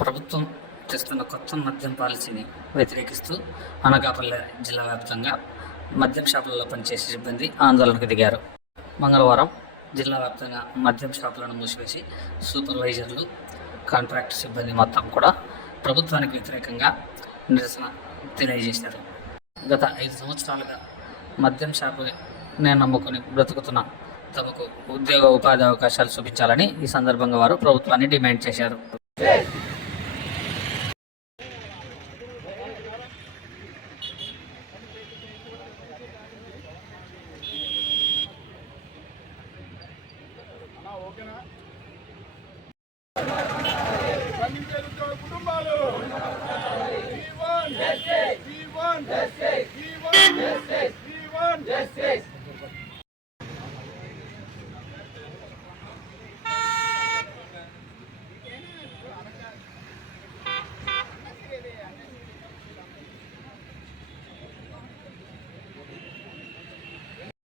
ప్రభుత్వం తెస్తున్న కొత్త మద్యం పాలసీని వ్యతిరేకిస్తూ అనకాపల్లి జిల్లా వ్యాప్తంగా మద్యం షాపులలో పనిచేసే సిబ్బంది ఆందోళనకు దిగారు. మంగళవారం జిల్లా వ్యాప్తంగా మద్యం షాపులను మూసివేసి సూపర్వైజర్లు, కాంట్రాక్ట్ సిబ్బంది మొత్తం కూడా ప్రభుత్వానికి వ్యతిరేకంగా నిరసన తెలియజేశారు. గత 5 సంవత్సరాలుగా మద్యం షాపునే నమ్ముకొని బ్రతుకుతున్న తమకు ఉద్యోగ ఉపాధి అవకాశాలు చూపించాలని ఈ సందర్భంగా వారు ప్రభుత్వాన్ని డిమాండ్ చేశారు.